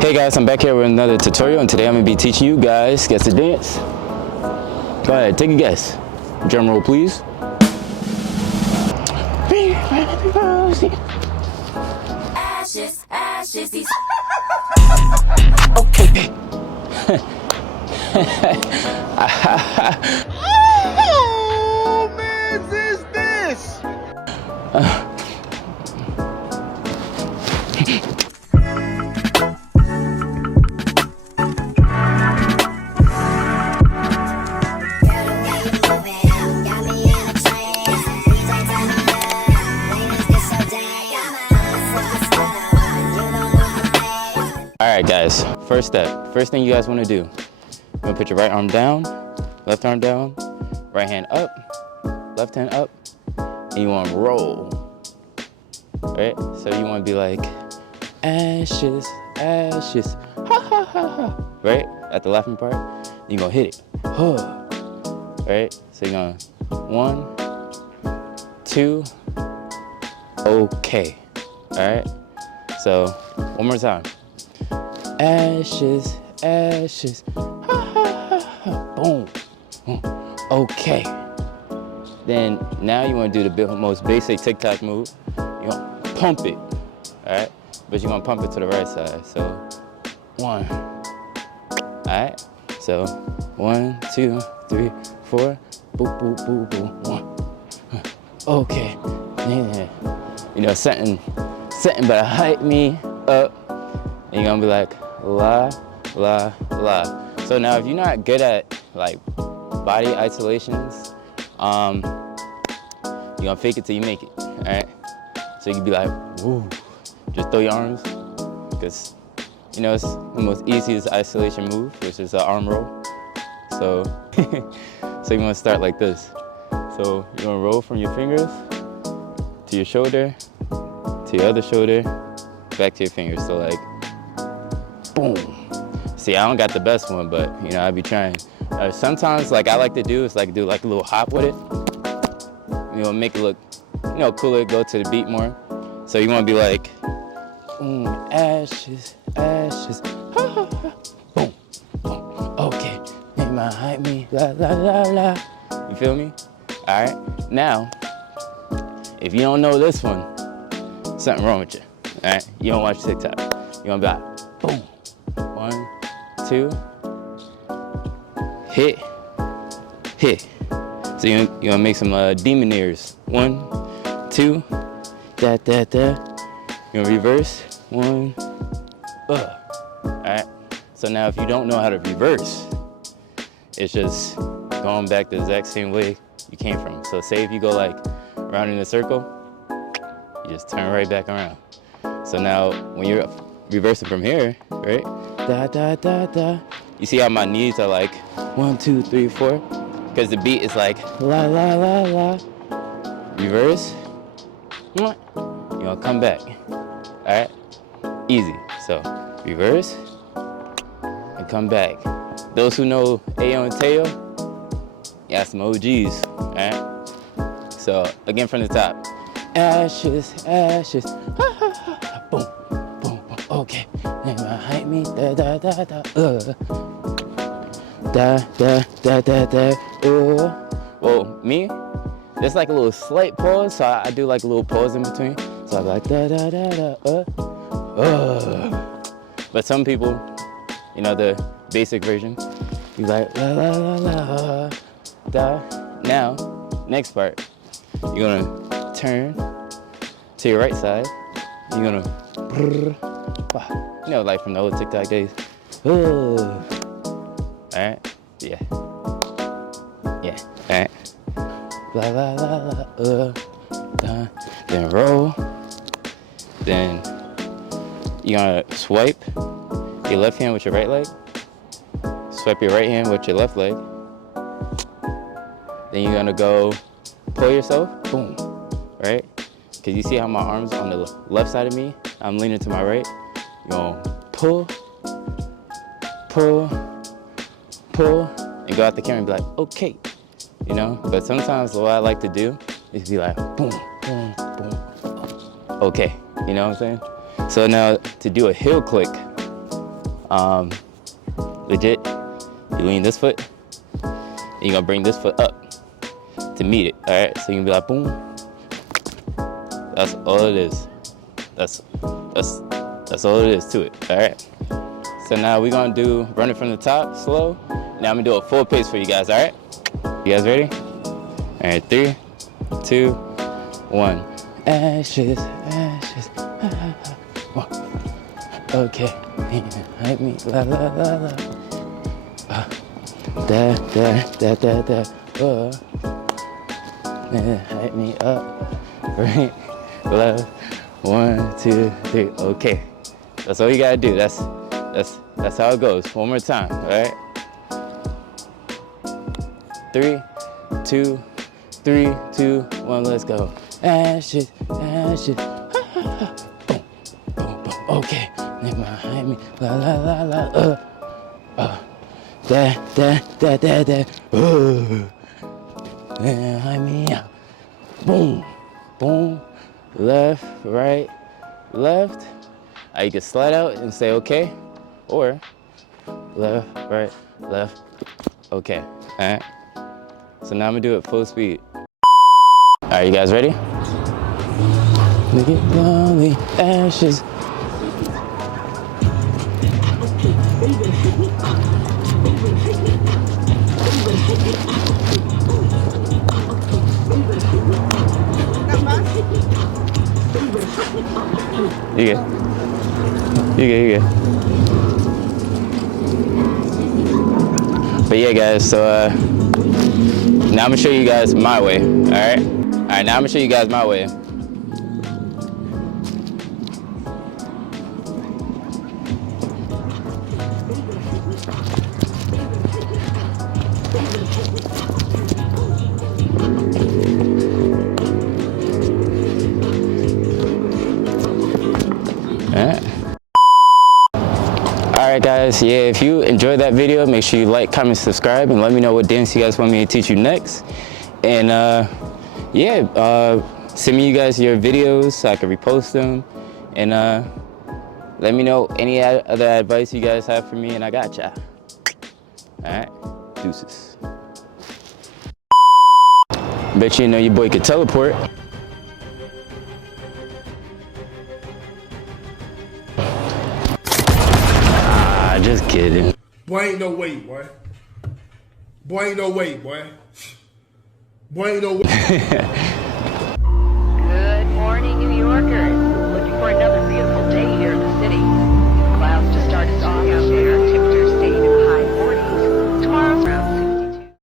Hey guys, I'm back here with another tutorial, and today I'm going to be teaching you guys guess the dance. Go ahead, take a guess. Drum roll, please. Ashes, ashes, these Okay. Oh man, is this? Alright guys, first step. First thing you guys want to do, you're going to put your right arm down, left arm down, right hand up, left hand up, and you want to roll. Right? So you want to be like, ashes, ashes, ha ha ha ha. Right? At the laughing part, you're going to hit it. Huh. Right? So you're going to 1, 2, okay. Alright? So, one more time. Ashes, ashes, ha ha ha ha, boom, okay. Then now you want to do the most basic Tic Tac move. You want to pump it, all right? But you're going to pump it to the right side. So 1, all right? So 1, 2, 3, 4, boop, boop, boop, boop, 1. Okay, yeah. You know, something better hype me up. And you're going to be like, la, la, la. So now if you're not good at like body isolations, you're gonna fake it till you make it, all right? So you can be like, woo, just throw your arms, because you know, it's the most easiest isolation move, which is an arm roll. So, so you wanna start like this. So you're gonna roll from your fingers to your shoulder, to your other shoulder, back to your fingers. So like, boom. See, I don't got the best one, but you know, I be trying. Sometimes, like I like to do is like do like a little hop with it. You know, make it look, you know, cooler. Go to the beat more. So you want to be like, ashes, ashes, ha ha ha, boom, boom. Okay, make my hype me, la la la la. You feel me? All right. Now, if you don't know this one, something wrong with you. All right. You don't watch TikTok. You want to be like, boom. 1, 2, hit, hit. So you're gonna make some demon ears. 1, 2, da da da. You're gonna reverse. 1, Alright. So now if you don't know how to reverse, it's just going back the exact same way you came from. So say if you go like around in a circle, you just turn right back around. So now when you're reversing from here, right? Da da da da. You see how my knees are like 1, 2, 3, 4? Because the beat is like la la la la. Reverse. You're gonna come back. Alright? Easy. So reverse and come back. Those who know Ayo and Teo, you got some OGs. Alright? So again from the top. Ashes, ashes. Ha ha ha. Boom. Okay, and behind me, da da da da, da da da da da, Well, me, there's like a little slight pause, so I do like a little pause in between. So I'm like da da da da, But some people, you know, the basic version, you like la la la la, da. Now, next part, you're gonna turn to your right side. You're gonna. You know, like from the old TikTok days. Alright? Yeah. Yeah. Alright. La la la la, then roll. Then you're gonna swipe your left hand with your right leg. Swipe your right hand with your left leg. Then you're gonna go pull yourself. Boom. Right? Because you see how my arms on the left side of me, I'm leaning to my right. You're gonna pull, pull, pull, and go out the camera and be like, okay, you know? But sometimes what I like to do is be like, boom, boom, boom, okay, you know what I'm saying? So now to do a heel click, Legit, you lean this foot, and you're gonna bring this foot up to meet it, all right? So you can be like, boom. That's all it is. That's all it is to it, all right? So now we're gonna do, run it from the top, slow. Now I'm gonna do a full pace for you guys, all right? You guys ready? All right, 3, 2, 1. Ashes, ashes, okay, hype me, la la la la. Da da da da da. Hype me up, right, left, 1, 2, 3. Okay, that's all you gotta do. That's how it goes. One more time, all right? 3, 2, 3, 2, 1. Let's go. Ashes, ashes. Boom, boom, boom. Okay, behind me, la la la la. Da da da da da. Behind me out. Boom, boom. Left, right, left. You can slide out and say okay, or left, right, left. Okay, all right. So now I'm gonna do it full speed. All right, you guys ready? Look at all the ashes. You good? You good, you good. But yeah, guys, so now I'm gonna show you guys my way, all right? All right, now I'm gonna show you guys my way. Alright guys, yeah, if you enjoyed that video, make sure you like, comment, subscribe, and let me know what dance you guys want me to teach you next. And send me you guys your videos so I can repost them. And let me know any other advice you guys have for me, and I got ya. Alright, deuces. Bet you know your boy could teleport. Just kidding. Boy, ain't no way, boy. Boy, ain't no way, boy. Boy, ain't no way. Good morning, New Yorkers.